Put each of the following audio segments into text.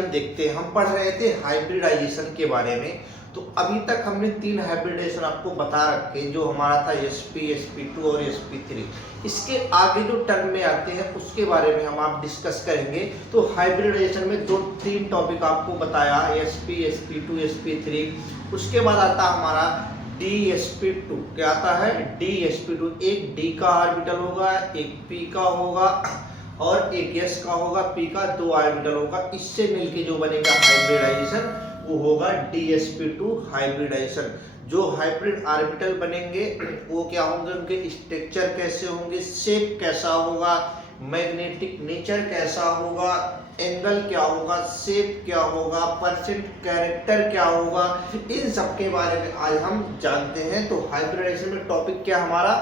हम देखते हैं, हम पढ़ रहे थे हाइब्रिडाइजेशन के बारे में। तो अभी तक हमने 3 हाइब्रिडाइजेशन आपको बता रखे, जो हमारा था sp, sp2 और sp3। इसके आगे जो टर्म में आते हैं उसके बारे में हम आप डिस्कस करेंगे। तो हाइब्रिडाइजेशन में 2-3 टॉपिक आपको बताया, sp, sp2, sp3। उसके बाद आता हमारा dsp2। क्या आता है? dsp2। एक d का ऑर्बिटल होगा, एक p का होगा और एक s का होगा, p का 2 ऑर्बिटल होगा। इससे मिलके जो बनेगा हाइब्रिडाइजेशन वो होगा dsp2 हाइब्रिडाइजेशन। जो हाइब्रिड ऑर्बिटल बनेंगे वो क्या होंगे, उनके स्ट्रक्चर कैसे होंगे, शेप कैसा होगा, मैग्नेटिक नेचर कैसा होगा, एंगल क्या होगा, शेप क्या होगा, परसेंट कैरेक्टर क्या होगा, इन सब के बारे में आज हम जानते हैं। तो हाइब्रिडाइजेशन में टॉपिक क्या हमारा?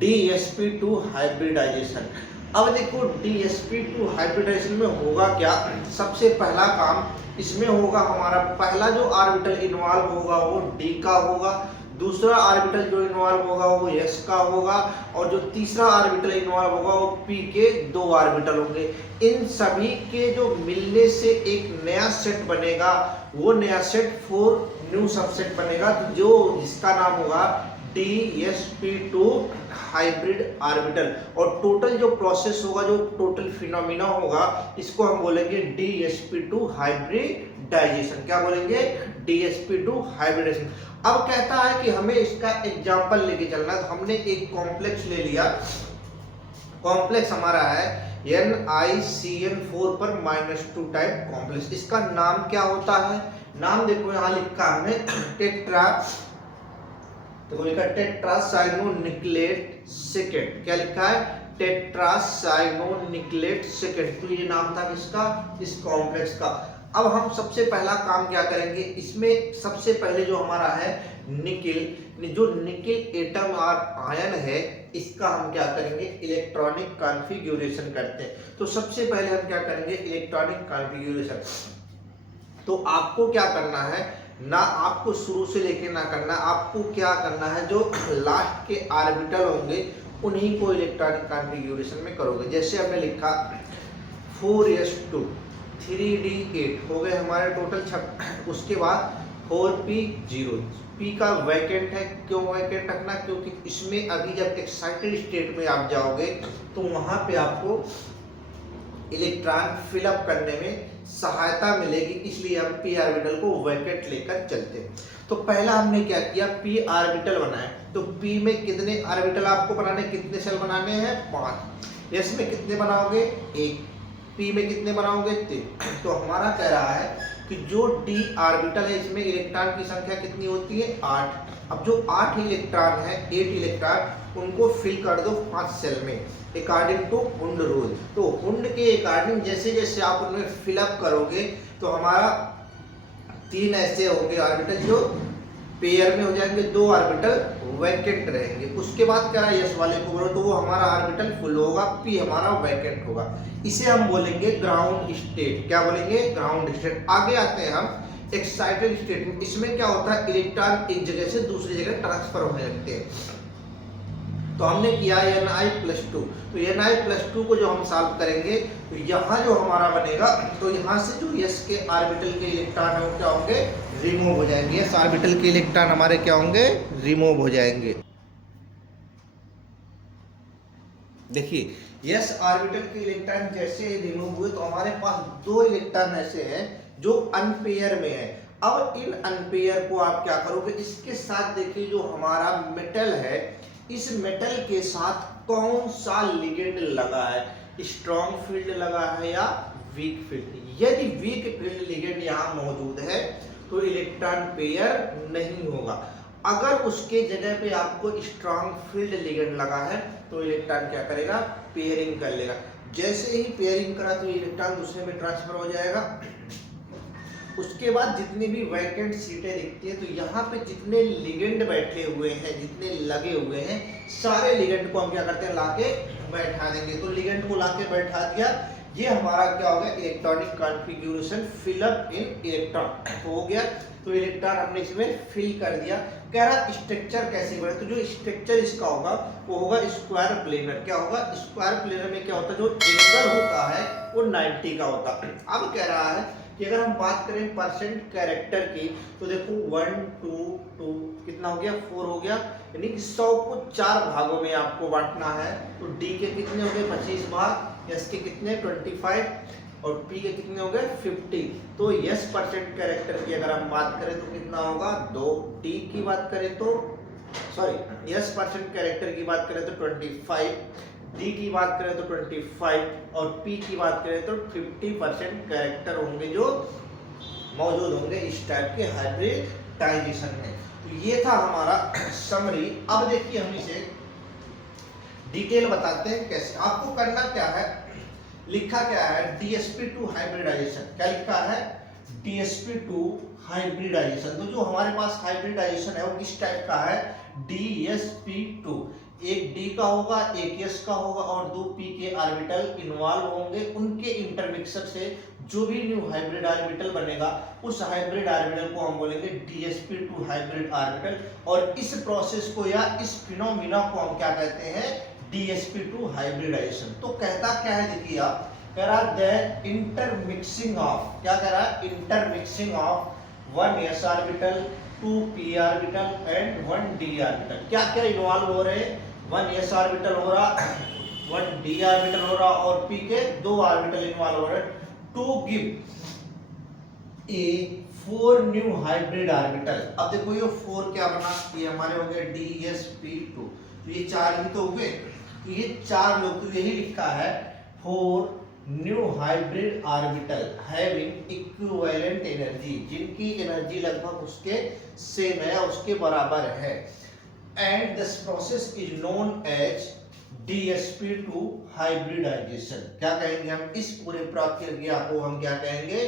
dsp2 hybridisation. अब देखो dsp2 हाइब्रिडाइजेशन में होगा क्या। सबसे पहला काम इसमें होगा, हमारा पहला जो ऑर्बिटल इन्वॉल्व होगा वो d का होगा, दूसरा ऑर्बिटल जो इन्वॉल्व होगा वो s का होगा, और जो तीसरा ऑर्बिटल इन्वॉल्व होगा वो p के 2 ऑर्बिटल होंगे। इन सभी के जो मिलने से एक नया सेट बनेगा, वो नया सेट 4 न्यू सबसेट बनेगा, जो जिसका नाम होगा dsp2 हाइब्रिड ऑर्बिटल। और टोटल जो प्रोसेस होगा, जो टोटल फिनोमिना होगा, इसको हम बोलेंगे dsp2 हाइब्रिडाइजेशन। क्या बोलेंगे? dsp2 hybridisation. अब कहता है कि हमें इसका एग्जांपल लेके चलना, तो हमने एक कॉम्प्लेक्स ले लिया। कॉम्प्लेक्स हमारा है NiCN4 पर -2 टाइप कॉम्प्लेक्स। इसका नाम क्या होता है? नाम देखो यहाँ लिखा हमने टेट्रा, तो लिखा टेट्रासाइनोनिक्लेट सेकेंड। क्या लिखा है? टेट्रासाइनोनिक्लेट सेकेंड। तो ये नाम था किसका? इस कॉम्प्लेक्स का। अब हम सबसे पहला काम क्या करेंगे, इसमें सबसे पहले जो हमारा है निकिल, जो निकिल एटम और आयन है, इसका हम क्या करेंगे, इलेक्ट्रॉनिक कॉन्फ़िगरेशन करते हैं। तो सबसे पहले हम क्या करेंगे, इलेक्ट्रॉनिक कॉन्फ़िगरेशन। तो आपको क्या करना है ना, आपको शुरू से लेके ना करना, आपको क्या करना है, जो लास्ट के ऑर्बिटल होंगे उन्हीं को इलेक्ट्रॉनिक कॉन्फ़िगरेशन में करोगे। जैसे हमने लिखा 4s2 3d8 हो गए हमारे टोटल 6। उसके बाद 4p0, p का वैकेंट है। क्यों वैकेंट रखना? क्योंकि इसमें अभी जब एक्साइटेड स्टेट में आप जाओगे तो वहां पे आपको इलेक्ट्रॉन फिलअप करने में सहायता मिलेगी, इसलिए हम p ऑर्बिटल को वैकेंट लेकर चलते हैं। तो पहला हमने क्या किया, p ऑर्बिटल बनाए। तो p में कितने ऑर्बिटल आपको बनाने, कितने सेल बनाने हैं? 5। s में कितने बनाओगे? 1। p में कितने बनाओगे? 3। तो हमारा कह रहा है कि जो d ऑर्बिटल है इसमें इलेक्ट्रॉन की संख्या कितनी होती है? 8। अब जो 8 इलेक्ट्रॉन है, 8 इलेक्ट्रॉन, उनको फिल कर दो 5 सेल में अकॉर्डिंग टू हुंड रूल। तो हुंड के अकॉर्डिंग जैसे जैसे आप उनमें फिलअप करोगे तो हमारा 3 ऐसे होंगे ऑर्बिटल जो पेयर में हो जाएंगे, 2 ऑर्बिटल वैकेंट रहेंगे। उसके बाद क्या है, यस वाले को बोलो तो वो हमारा ऑर्बिटल फुल होगा, p हमारा वैकेंट होगा। इसे हम बोलेंगे ग्राउंड स्टेट। क्या बोलेंगे? Ground state. आगे आते हैं हम एक्साइटेड स्टेट में। इसमें क्या होता है, इलेक्ट्रॉन एक जगह से दूसरी जगह ट्रांसफर होने लगते हैं। तो हमने किया Ni+2। तो Ni+2 को जो हम सॉल्व करेंगे तो यहाँ जो हमारा बनेगा, तो यहाँ से जो s के ऑर्बिटल के इलेक्ट्रॉन है वो क्या होंगे, रिमूव हो जाएंगे। s ऑर्बिटल के इलेक्ट्रॉन हमारे क्या होंगे, रिमूव हो जाएंगे। देखिए s ऑर्बिटल के इलेक्ट्रॉन जैसे ही रिमूव हुए तो हमारे पास 2 इलेक्ट्रॉन ऐसे हैं जो अनपेयर में है। अब इन अनपेयर को आप क्या करोगे, इसके साथ देखिए जो हमारा मेटल है, इस मेटल के साथ कौन सा लिगेंड लगा है, स्ट्रॉन्ग फील्ड लगा है या वीक फील्ड। यदि वीक फील्ड लिगेंड यहाँ मौजूद है तो इलेक्ट्रॉन पेयर नहीं होगा। अगर उसके जगह पे आपको स्ट्रॉन्ग फील्ड लिगेंड लगा है तो इलेक्ट्रॉन क्या करेगा, पेयरिंग कर लेगा। जैसे ही पेयरिंग करा तो इलेक्ट्रॉन दूसरे में ट्रांसफर हो जाएगा। उसके बाद जितनी भी वैकेंट सीटें दिखती है तो यहाँ पे जितने लिगेंड बैठे हुए हैं, जितने लगे हुए हैं, सारे लिगेंड को हम क्या करते हैं, लाके बैठा देंगे। तो लिगेंड को लाके बैठा दिया, ये हमारा क्या हो गया, electronic configuration fill up in electron तो हो गया। तो इलेक्ट्रॉन हमने इसमें फिल कर दिया। कह रहा स्ट्रक्चर कैसे बने, तो जो स्ट्रक्चर इसका होगा वो होगा स्क्वायर प्लेनर। क्या होगा, स्क्वायर प्लेनर में क्या होता है, जो एंगल होता है वो 90 का होता है। अब कह रहा है कि अगर हम बात करें परसेंट कैरेक्टर की, तो देखो 1 2 2 कितना हो गया, 4 हो गया, यानी कि 100 को 4 भागों में आपको बांटना है। तो डी के कितने हो गए 25 भाग, एस के कितने 25 और पी के कितने हो गए 50। तो यस परसेंट कैरेक्टर की अगर हम बात करें तो कितना होगा 2, डी की बात करें तो सॉरी यस परसेंट कैरेक्टर की बात करें तो 25, डी की बात करें तो 25 और पी की बात करें तो 50% कैरेक्टर होंगे जो मौजूद होंगे इस टाइप के हाइब्रिडाइजेशन में। तो ये था हमारा समरी। अब देखिए हम इसे डिटेल बताते हैं कैसे। आपको करना क्या है, लिखा क्या है DsP2 हाइब्रिडाइजेशन, क्या लिखा है DsP2 हाइब्रिडाइजेशन। तो जो हमारे पास हाइब्रिडाइजेशन है वो किस टाइप का है, DsP2, एक डी का होगा, एक एस का होगा और 2 पी के ऑर्बिटल इन्वॉल्व होंगे। उनके इंटरमिक्सर से जो भी न्यू हाइब्रिड ऑर्बिटल बनेगा उस हाइब्रिड ऑर्बिटल को हम बोलेंगे DsP2 हाइब्रिड ऑर्बिटल। और इस प्रोसेस को या इस फिनोमिना को हम क्या कहते हैं, DsP2 हाइब्रिडाइजेशन। तो कहता क्या है, देखिए आप, कह रहा द इंटरमिक्सिंग ऑफ, क्या कह रहा है, intermixing of 1 s orbital, 2 p orbital and 1 d orbital. क्या क्या इन्वॉल्व हो रहे हैं, 1 s ऑर्बिटल हो रहा, 1 d ऑर्बिटल हो रहा और p के 2 ऑर्बिटल इन्वॉल्व हो रहे, to give a 4 new hybrid orbital. अब देखो ये 4 क्या बना, ये हमारे हो गए DsP2, तो ये 4 ही तो हो गए, ये 4 लोग, तो यही लिखा है 4 new hybrid orbital having equivalent energy, जिनकी एनर्जी लगभग उसके सेम है, उसके बराबर है। And this process is known as DsP2 hybridisation. क्या कहेंगे हम, इस पूरे प्रक्रिया को हम क्या कहेंगे,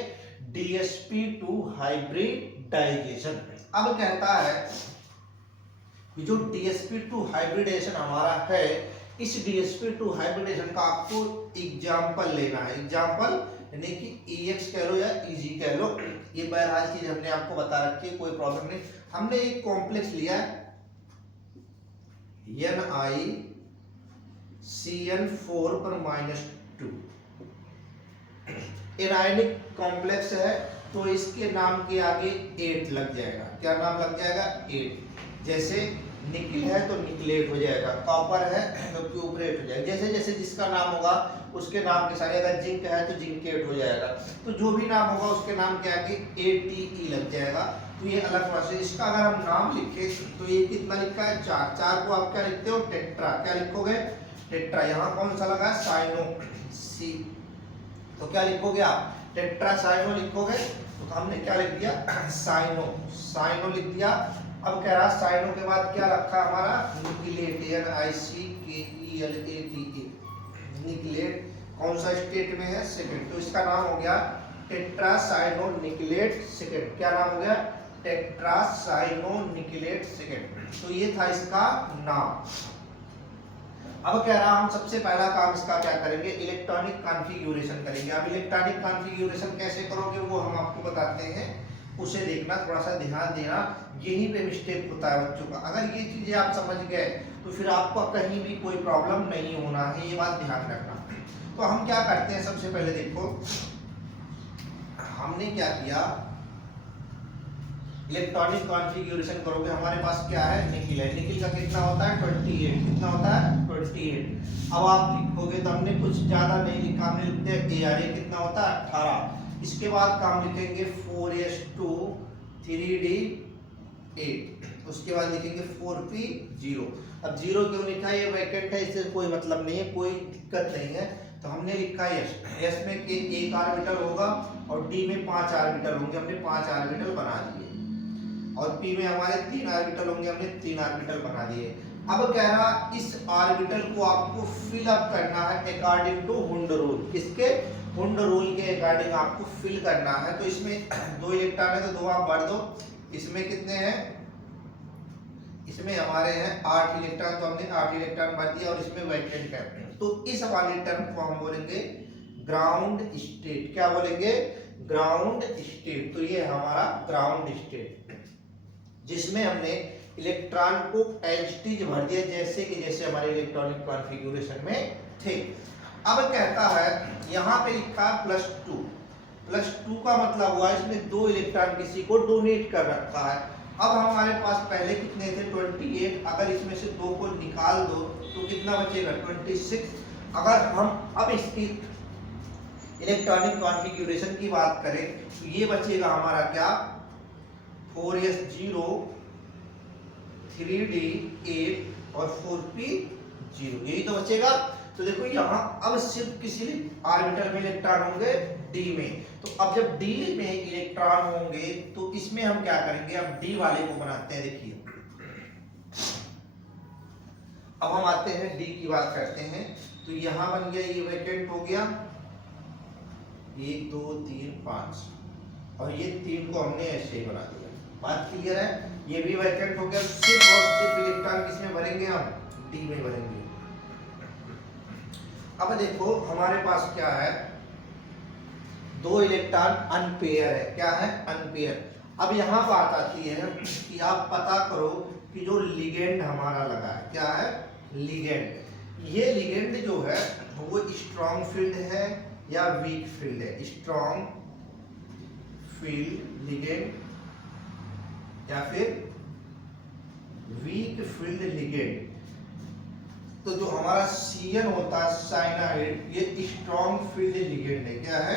DsP2 हाइब्रिडाइजेशन। अब कहता है जो DsP2 हाइब्रिडेशन हमारा है, इस DsP2 हाइब्रिडेशन का आपको एग्जाम्पल लेना है। एग्जाम्पल यानी कि EX कह लो या EG कह लो, ये बहरहाल चीज हमने आपको बता रखी है, कोई प्रॉब्लम नहीं। हमने एक कॉम्प्लेक्स लिया है NiCN4 पर -2, एनायनिक कॉम्प्लेक्स है, तो इसके नाम के आगे 8 लग जाएगा। क्या नाम लग जाएगा, 8। जैसे निकिल है तो निकलेट हो जाएगा, कॉपर है तो क्यूपरेट हो जाएगा। जैसे जैसे जिसका नाम होगा उसके नाम के सारे, अगर जिंक है तो जिंकेट हो जाएगा। तो जो भी नाम होगा उसके नाम के आगे ATE लग जाएगा। तो ये अलग प्रोसेस। इसका अगर हम नाम लिखे तो ये कितना लिखा है, 4। 4 को आप क्या लिखते हो, टेट्रा। क्या लिखोगे, टेट्रा। यहाँ कौन सा लगा, साइनो, सी, तो क्या लिखोगे आप, टेट्रा साइनो लिखोगे। तो हमने क्या लिख दिया, साइनो, साइनो लिख दिया। अब कह रहा साइनो के बाद क्या रखा हमारा, निकलेट, NiCKELATE, निकलेट। कौन सा स्टेट में है, सेकंड। तो इसका नाम हो गया टेट्रासाइनो निकलेट सेकंड। क्या नाम हो गया, टेट्रासाइनो निकलेट सेकंड। तो ये था इसका नाम। अब कह रहा हम सबसे पहला काम इसका क्या करेंगे, इलेक्ट्रॉनिक कॉन्फ़िगरेशन करेंगे। अब इलेक्ट्रॉनिक कॉन्फ़िगरेशन कैसे करोगे वो हम आपको बताते हैं, उसे देखना, थोड़ा सा ध्यान देना। यहीं पे मिस्टेक होता है बच्चों का। अगर ये चीजें आप समझ गए तो फिर आपको कहीं भी कोई प्रॉब्लम नहीं होना है, ये बात ध्यान रखना। तो हम क्या करते हैं, सबसे पहले देखो हमने क्या किया, इलेक्ट्रॉनिक कॉन्फ़िगरेशन करोगे। हमारे पास क्या है, निकिल है। निकिल का कितना होता है 28, कितना होता है 28। अब आप लिखोगे तो हमने कुछ ज्यादा नहीं लिखा, हमने लिख दिया ARA कितना होता है 18। इसके बाद काम लिखेंगे 4s2 3d8, उसके बाद लिखेंगे 4p0। अब 0 क्यों लिखा है, ये वैकेंट है, इससे कोई मतलब नहीं है, कोई दिक्कत नहीं है। तो हमने लिखा है S में एक ऑर्बिटल होगा और D में 5 ऑर्बिटल होंगे, हमने 5 ऑर्बिटल बना दिए। और P में हमारे 3 ऑर्बिटल होंगे, हमने 3 ऑर्बिटल बना दिए। अब कह रहा इस ऑर्बिटल को आपको फिल अप करना है अकॉर्डिंग टू हुंड रूल। किसके, हुंड रूल के अकॉर्डिंग आपको फिल करना है। तो इसमें 2 इलेक्ट्रॉन है तो 2 आप भर दो। इसमें कितने हैं, इसमें हमारे हैं 8 इलेक्ट्रॉन, तो हमने 8 इलेक्ट्रॉन भर दिया और इसमें वैकेंट है। तो इस वाले टर्म को हम बोलेंगे ग्राउंड स्टेट, क्या बोलेंगे, ग्राउंड स्टेट। तो ये हमारा ग्राउंड स्टेट जिसमें हमने इलेक्ट्रॉन को एज भर दिया जैसे कि जैसे हमारे इलेक्ट्रॉनिक कॉन्फ़िगरेशन में थे। अब कहता है यहाँ पे लिखा +2, +2 का मतलब हुआ इसमें 2 इलेक्ट्रॉन किसी को डोनेट कर रखा है। अब हमारे पास पहले कितने थे 28, अगर इसमें से 2 को निकाल दो तो कितना बचेगा 26। अगर हम अब इसकी इलेक्ट्रॉनिक कॉन्फ़िगरेशन की बात करें तो ये बचेगा हमारा क्या 4s0 3d8 और 4p0, यही तो बचेगा। तो देखो यहाँ अब सिर्फ किसी ऑर्बिटल में इलेक्ट्रॉन होंगे डी में, तो अब जब डी में इलेक्ट्रॉन होंगे तो इसमें हम क्या करेंगे, अब डी वाले को बनाते हैं। देखिए अब हम आते हैं डी की बात करते हैं, तो यहाँ बन गया ये वैकेंट हो गया 1 2 3 5 और ये 3 को हमने ऐसे ही बना दिया। बात क्लियर है, ये भी वैकेंट हो गया। सिर्फ और सिर्फ इलेक्ट्रॉन किसमें भरेंगे, हम डी में भरेंगे। अब देखो हमारे पास क्या है, 2 इलेक्ट्रॉन अनपेयर है, क्या है अनपेयर। अब यहाँ बात आती है कि आप पता करो कि जो लिगेंड हमारा लगा है, क्या है लिगेंड, ये लिगेंड जो है वो स्ट्रॉन्ग फील्ड है या वीक फील्ड है, स्ट्रॉन्ग फील्ड लिगेंड या फिर वीक फील्ड लिगेंड। तो जो हमारा CN होता है साइनाइड, ये स्ट्रॉन्ग फील्ड लिगेंड है, क्या है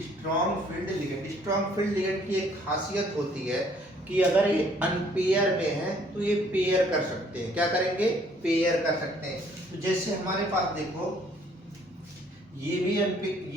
strong field ligand. Strong field ligand की एक खासियत होती है कि अगर ये अनपेयर में है तो ये पेयर कर सकते हैं, क्या करेंगे पेयर कर सकते हैं। तो जैसे हमारे पास देखो ये भी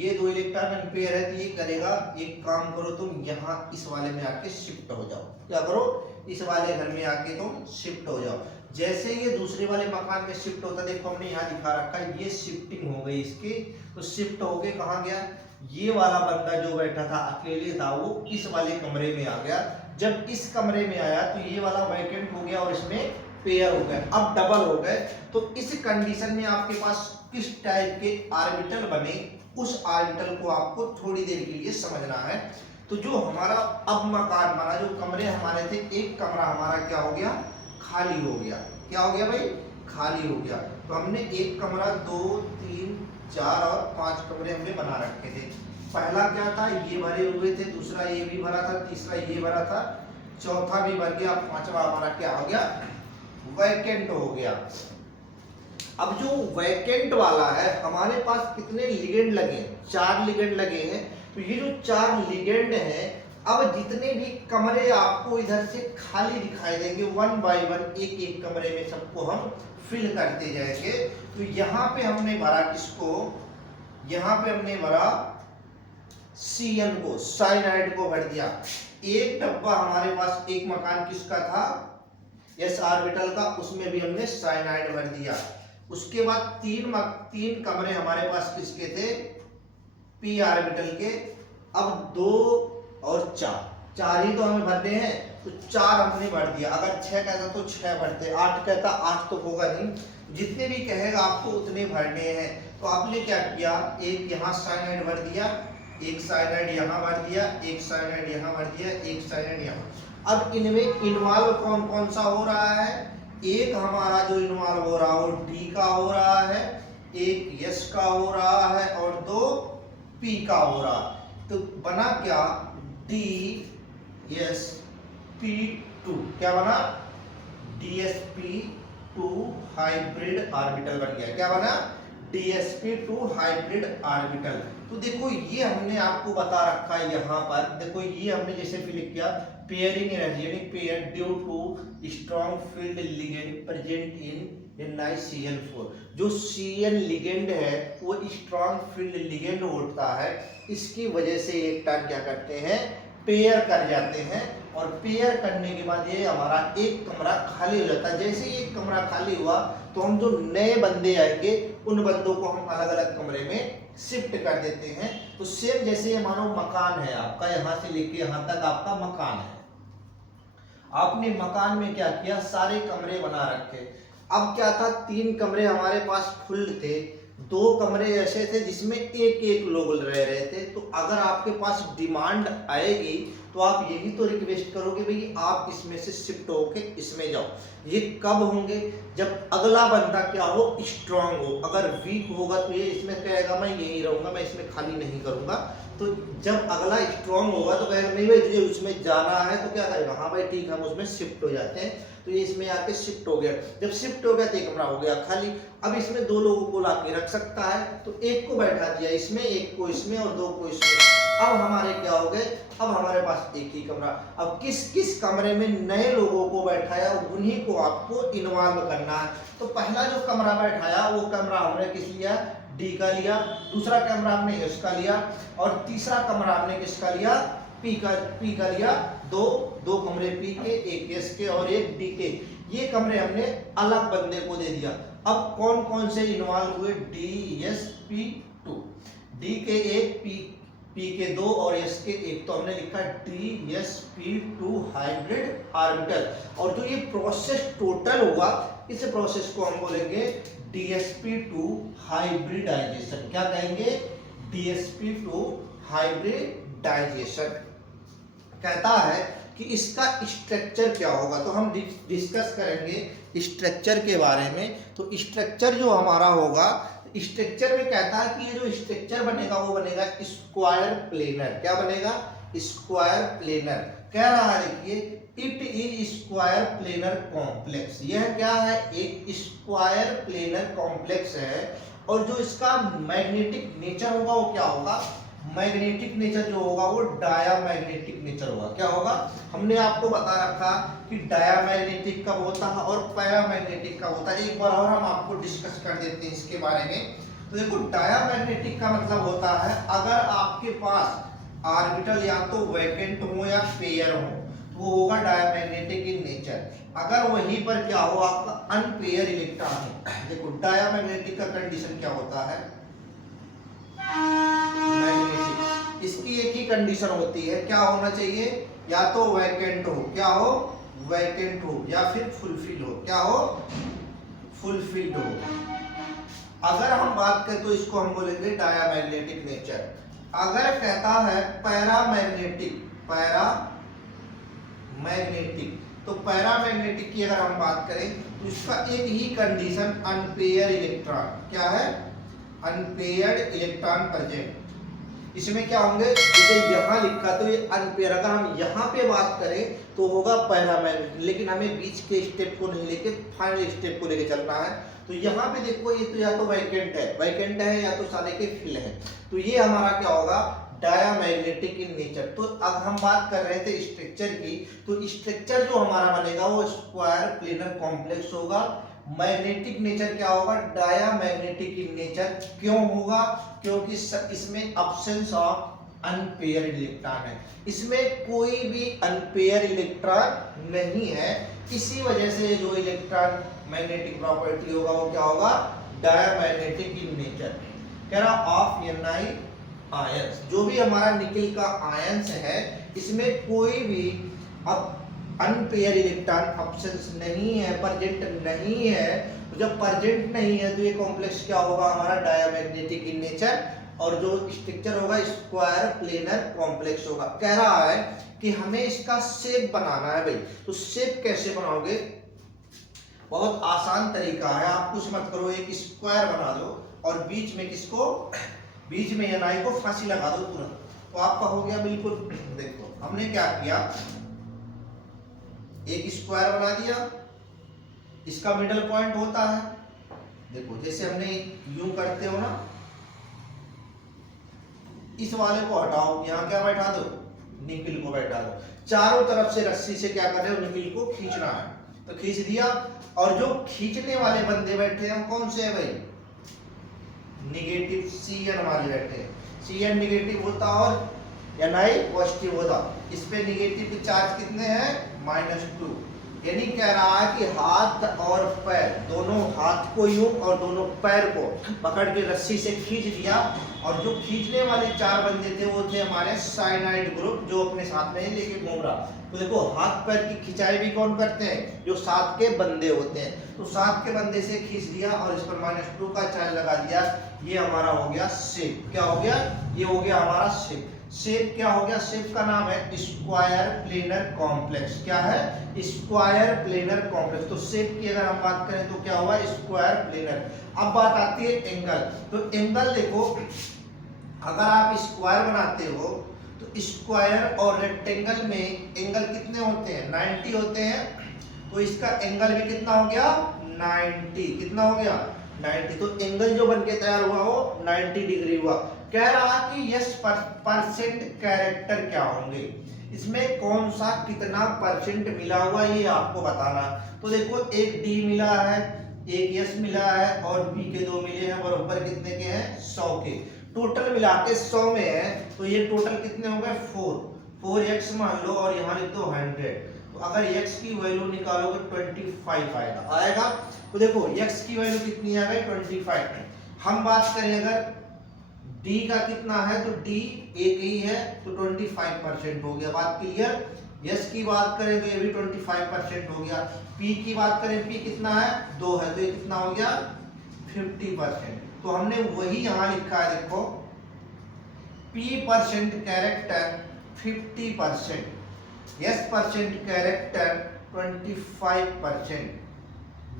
ये 2 इलेक्ट्रॉन अनपेयर है, तो ये करेगा एक काम करो तुम यहाँ इस वाले में आके शिफ्ट हो जाओ, क्या करो इस वाले घर में आके तुम शिफ्ट हो जाओ। जैसे ये दूसरे वाले मकान में शिफ्ट होता है, देखो हमने यहाँ दिखा रखा है, ये शिफ्टिंग हो गई इसकी, तो शिफ्ट हो गए कहाँ गया, ये वाला बंदा जो बैठा था अकेले था वो इस वाले कमरे में आ गया। जब इस कमरे में आया तो ये वाला वैकेंट हो गया और इसमें पेयर हो गए, अब डबल हो गए। तो इस कंडीशन में आपके पास किस टाइप के ऑर्बिटल बने, उस ऑर्बिटल को आपको थोड़ी देर के लिए समझना है। तो जो हमारा अब मकान बना, जो कमरे हमारे थे, एक कमरा हमारा क्या हो गया खाली हो गया, क्या हो गया भाई खाली हो गया। तो हमने एक कमरा 2 3 4 और 5 कमरे हमने बना रखे थे। पहला क्या था, ये भरे हुए थे, दूसरा ये भी भरा था, तीसरा ये भरा था, चौथा भी भर गया, पांचवा हमारा क्या हो गया वैकेंट हो गया। अब जो वैकेंट वाला है हमारे पास कितने लिगेंड लगे हैं, 4 लिगेंड लगे हैं। तो ये जो 4 लिगेंड हैं, अब जितने भी कमरे आपको इधर से खाली दिखाई देंगे 1 बाय 1 एक एक कमरे में सबको हम फिल करते जाएंगे। तो यहाँ पे हमने भरा किसको, यहाँ पे हमने भरा CN को, साइनाइड को भर दिया। एक डब्बा हमारे पास एक मकान किसका था S ऑर्बिटल का, उसमें भी हमने साइनाइड भर दिया। उसके बाद 3 कमरे हमारे पास किसके थे P ऑर्बिटल के। अब 2 और 4 ही तो हमें भरने हैं, तो 4 हमने भर दिया। अगर 6 कहता तो 6 भरते, 8 कहता 8 तो होगा नहीं, जितने भी कहेगा आपको उतने भरने हैं। तो आपने क्या किया, एक यहाँ साइनाइड भर दिया, एक साइनाइड यहाँ भर दिया, एक साइनाइड यहाँ भर दिया, एक साइनाइड यहाँ। अब इनमें इन्वॉल्व कौन कौन सा हो रहा है, एक हमारा जो इन्वॉल्व हो रहा है वो D का हो रहा है, एक S का हो रहा है और 2 P का हो रहा है। तो बना क्या DsP2, क्या बना DsP2 हाइब्रिड ऑर्बिटल बन गया। क्या बना DsP2 हाइब्रिड ऑर्बिटल। तो देखो ये हमने आपको बता रखा है यहाँ पर, देखो ये हमने जैसे फिल किया पेयरिंग एनर्जी यानी pair due to strong field ligand present in NiCl4। जो CN लिगेंड है वो स्ट्रॉन्ग फील्ड लिगेंड होता है, इसकी वजह से इलेक्ट्रॉन क्या करते हैं पेयर कर जाते हैं, और पेयर करने के बाद ये हमारा एक कमरा खाली हो जाता है। जैसे ही एक कमरा खाली हुआ तो हम जो नए बंदे आएंगे उन बंदों को हम अलग अलग कमरे में शिफ्ट कर देते हैं। तो सेम जैसे मानो मकान है आपका, यहाँ से लेके यहाँ तक आपका मकान है, आपने मकान में क्या किया सारे कमरे बना रखे। अब क्या था 3 कमरे हमारे पास फुल थे, दो कमरे ऐसे थे जिसमें एक एक लोग रह रहे थे। तो अगर आपके पास डिमांड आएगी तो आप यही तो रिक्वेस्ट करोगे भाई आप इसमें से शिफ्ट होके इसमें जाओ। ये कब होंगे? जब अगला बंदा क्या हो, स्ट्रांग हो। अगर वीक होगा तो ये इसमें कहेगा मैं यही रहूंगा, मैं इसमें खाली नहीं करूंगा। तो जब अगला स्ट्रांग होगा तो कहेगा नहीं भाई तुझे उसमें जाना है, तो क्या करेगा, हाँ भाई ठीक है हम उसमें शिफ्ट हो जाते हैं। तो ये इसमें आके शिफ्ट हो गया। जब शिफ्ट हो गया तो एक कमरा हो गया खाली। अब इसमें दो लोगों को लाके रख सकता है, तो एक को बैठा दिया इसमें, एक को इसमें और दो को इसमें। अब हमारे क्या हो गए, अब हमारे पास एक ही कमरा। अब किस किस कमरे में नए लोगों को बैठाया उन्हीं को आपको इन्वॉल्व करना है। तो पहला जो कमरा बैठाया वो कमरा हमने किस लिया, डी का लिया। दूसरा कमरा हमने एस का लिया और तीसरा कमरा हमने किसका लिया, पी का लिया। दो कमरे पी के, एक एस के और एक डी के। ये कमरे हमने अलग बंदे को दे दिया। अब कौन कौन से इन्वॉल्व हुए, D S P two, D के एक, पी के दो और एस के एक। तो हमने लिखा D S P two hybrid orbital. और जो ये प्रोसेस टोटल होगा इस प्रोसेस को हम बोलेंगे DsP2 हाइब्रिडाइजेशन। क्या कहेंगे, DsP2 हाइब्रिडाइजेशन। कहता है कि इसका स्ट्रक्चर क्या होगा, तो हम डिस्कस करेंगे स्ट्रक्चर के बारे में। तो स्ट्रक्चर जो हमारा होगा, स्ट्रक्चर में कहता है कि ये जो स्ट्रक्चर बनेगा वो बनेगा स्क्वायर प्लेनर। क्या बनेगा, स्क्वायर प्लेनर। कह रहा है देखिए it is square planar complex. यह क्या है, एक स्क्वायर प्लेनर कॉम्प्लेक्स है। और जो इसका मैग्नेटिक नेचर होगा वो क्या होगा, मैग्नेटिक नेचर जो होगा वो डायामैग्नेटिक नेचर होगा। क्या होगा, हमने आपको बता रखा कि डायामैग्नेटिक कब होता है और पैरामैग्नेटिक कब होता है। एक बार और हम आपको डिस्कस कर देते हैं इसके बारे में। तो देखो डायामैग्नेटिक का मतलब होता है अगर आपके पास ऑर्बिटल या तो वैकेंट हो या पेयर हो तो वो होगा डायामैग्नेटिक इन नेचर। अगर वहीं पर क्या हो आपका अनपेयर इलेक्ट्रॉन हो। देखो डायामैग्नेटिक का कंडीशन क्या होता है, मैग्नेटिक, इसकी एक ही कंडीशन होती है, क्या होना चाहिए, या तो वैकेंट हो, क्या हो, वैकेंट हो, या फिर फुलफिल हो। क्या हो, फुलफिल्ड हो। अगर हम बात करें तो इसको हम बोलेंगे डायामैग्नेटिक नेचर। अगर कहता है पैरामैग्नेटिक, पैरामैग्नेटिक, तो पैरामैग्नेटिक की अगर हम बात करें तो इसका एक ही कंडीशन अनपेयर इलेक्ट्रॉन। क्या है, अनपेयर्ड इलेक्ट्रॉन प्रेजेंट। इसमें क्या होंगे, जैसे यहाँ लिखा तो ये अनपेयर। अगर हम यहाँ पे बात करें तो होगा पैरामैग्नेटिक, लेकिन हमें बीच के स्टेप को नहीं लेके फाइनल स्टेप को लेके चलना है। तो यहाँ पे देखो ये तो या तो वैकेंट है या तो सारे के फिल है। तो ये हमारा क्या होगा, डायामैग्नेटिक इन नेचर। तो अब हम बात कर रहे थे स्ट्रक्चर की, तो स्ट्रक्चर जो हमारा बनेगा वो स्क्वायर प्लेनर कॉम्प्लेक्स होगा। मैग्नेटिक नेचर क्या होगा, डायामैग्नेटिक इन नेचर। क्यों होगा, क्योंकि इसमें एब्सेंस ऑफ अनपेयर इलेक्ट्रॉन है, इसमें कोई भी अनपेयर इलेक्ट्रॉन नहीं है। इसी वजह से जो इलेक्ट्रॉन मैग्नेटिक प्रॉपर्टी होगा वो क्या होगा, डायामैग्नेटिक इन नेचर। कह रहा ऑफ Ni आयंस, जो भी हमारा निकिल का आयंस है इसमें कोई भी अब अनपेयर इलेक्ट्रॉन एब्सेंस नहीं है, प्रेजेंट नहीं है। तो जब प्रेजेंट नहीं है तो ये कॉम्प्लेक्स क्या होगा हमारा, डायामैग्नेटिक इन नेचर। और जो स्ट्रक्चर होगा स्क्वायर प्लेनर कॉम्प्लेक्स होगा। कह रहा है कि हमें इसका शेप बनाना है भाई। तो शेप कैसे बनाओगे, बहुत आसान तरीका है। आप कुछ मत करो, एक स्क्वायर बना दो और बीच में किसको, बीच में Ni को फांसी लगा दो तुरंत, तो आपका हो गया बिल्कुल। देखो हमने क्या किया, एक स्क्वायर बना दिया, इसका मिडल पॉइंट होता है, देखो जैसे हमने यूं करते हो ना, इस वाले को हटाओ, यहाँ क्या बैठा दो, निकिल को बैठा दो। चारों तरफ से रस्सी से क्या कर रहे हो, निकिल को खींचना है। तो खींच दिया, और जो खींचने वाले बंदे बैठे हैं कौन से है भाई, निगेटिव Cn वाले बैठे हैं। Cn निगेटिव होता और Ni पॉजिटिव होता। इस पे निगेटिव चार्ज कितने हैं, -2। यानी कह रहा है कि हाथ और पैर, दोनों हाथ को यूं और दोनों पैर को पकड़ के रस्सी से खींच दिया, और जो खींचने वाले 4 बंदे थे वो थे हमारे साइनाइड ग्रुप, जो अपने साथ में लेके घूम रहा। तो देखो हाथ पैर की खिंचाई भी कौन करते हैं, जो साथ के बंदे होते हैं। तो साथ के बंदे से खींच दिया और इस पर -2 का चार्ज लगा दिया, ये हमारा हो गया शेप। क्या हो गया, ये हो गया हमारा शेप। शेप क्या हो गया, शेप का नाम है स्क्वायर प्लेनर कॉम्प्लेक्स। क्या है, स्क्वायर प्लेनर कॉम्प्लेक्स। तो शेप की अगर हम बात करें तो क्या हुआ, स्क्वायर प्लेनर। अब बात आती है एंगल। तो एंगल देखो, अगर आप स्क्वायर बनाते हो तो स्क्वायर और रेक्टेंगल में एंगल कितने होते हैं, 90 होते हैं। तो इसका एंगल भी कितना हो गया, 90। कितना हो गया, 90। तो एंगल जो बनके तैयार हुआ वो 90 डिग्री हुआ। कह रहा कि यस परसेंट कैरेक्टर क्या होंगे, इसमें कौन सा कितना परसेंट मिला हुआ ये आपको बताना। तो देखो एक डी मिला है, एक यस मिला है और बी के 2 मिले हैं, और ऊपर कितने के हैं, 100 के। टोटल मिला के 100 में है, तो ये टोटल कितने हो गए, 4x मान लो और यहाँ लिख दो 100। तो अगर x की वैल्यू निकालोगे 25 आएगा। तो देखो x की वैल्यू कितनी आ गई, 25। हम बात करें अगर d का कितना है, तो d एक ही है, तो 25% हो गया। बात क्लियर। यस की बात करें तो ये भी 25% हो गया। p की बात करें, p कितना है, 2 है, तो ये कितना हो गया, 50%। तो हमने वही यहां लिखा है, देखो p% character 50%, yes percent character 25%,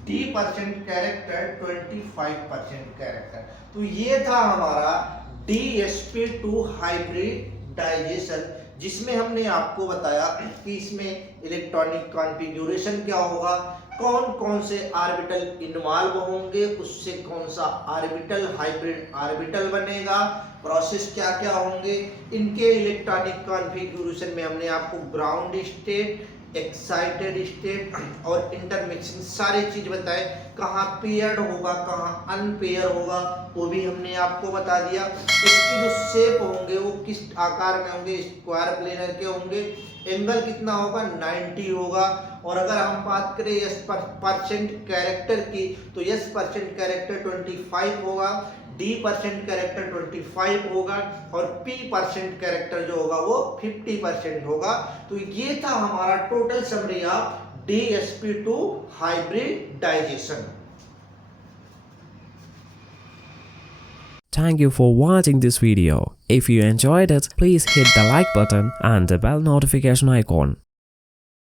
d% character 25% character. तो ये था हमारा DsP2 हाइब्रिडाइजेशन, जिसमें हमने आपको बताया कि इसमें इलेक्ट्रॉनिक कॉन्फ़िगरेशन क्या होगा, कौन कौन से ऑर्बिटल इन्वॉल्व होंगे, उससे कौन सा ऑर्बिटल हाइब्रिड ऑर्बिटल बनेगा, प्रोसेस क्या क्या होंगे, इनके इलेक्ट्रॉनिक कॉन्फ़िगरेशन में हमने आपको ग्राउंड स्टेट, एक्साइटेड स्टेट और इंटरमिक्सिंग सारी चीज बताए। कहाँ पेयर्ड होगा, कहाँ अनपेयर होगा, वो भी हमने आपको बता दिया। इसके जो शेप होंगे वो किस आकार में होंगे, स्क्वायर प्लेनर के होंगे। एंगल कितना होगा, 90 होगा। और अगर हम बात करें यस परसेंट कैरेक्टर की, तो यस परसेंट कैरेक्टर 25 होगा, D% कैरेक्टर 25 होगा और P% कैरेक्टर जो होगा वो 50% होगा। तो ये था हमारा total summary of DsP2 hybridisation. Thank you for watching this video. If you enjoyed it, please hit the like button and the bell notification icon.